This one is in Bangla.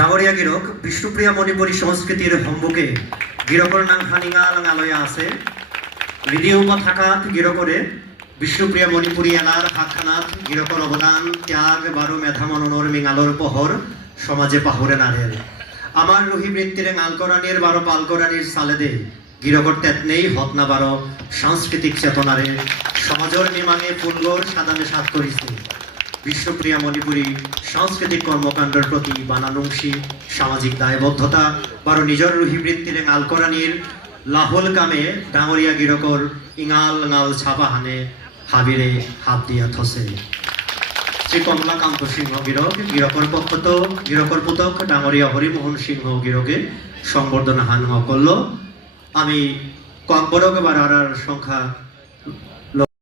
ডাঙৰীয়া গিৰক বিষ্ণুপ্ৰিয়া মণিপুৰী সংস্কৃতিৰ সম্মুখে গিৰকৰ নাম হানিঙা লাঙালয়া আছে হৃদয় থাকাত গিরকরে বিষ্ণুপ্রিয়া মণিপুরী এলার হাতখানাত গিরকর অবদান ত্যাগ বারো মেধা মননের মিঙালর পহর সমাজে পাহরে নারের আমার রহি বৃত্তিরে নালকরানির বারো পালকরানির সালেদে গিরকর তেতনেই হতনা বারো সাংস্কৃতিক চেতনারে সমাজর নিমাঙে ফুলগর সাদানে সাত করিছে বিষ্ণুপ্রিয়া মণিপুরী সাংস্কৃতিক কর্মকাণ্ডের প্রতি বানানুংশী সামাজিক দায়বদ্ধতা বারো নিজর রহি বৃত্তিরে নালকরানির লাহল কামে ডাঙরিয়া গিরকর ইঙাল নাল ছাপা হানে হাবিরে হাত দিয়া থসে শ্রী কমলাকান্ত সিংহ গিরক গিরকর পক্ষত গিরকর পুতক ডাঙরিয়া হরিমোহন সিংহ গিরকে সংবর্ধনা হানুয়া করল আমি ককবরক বারার সংখ্যা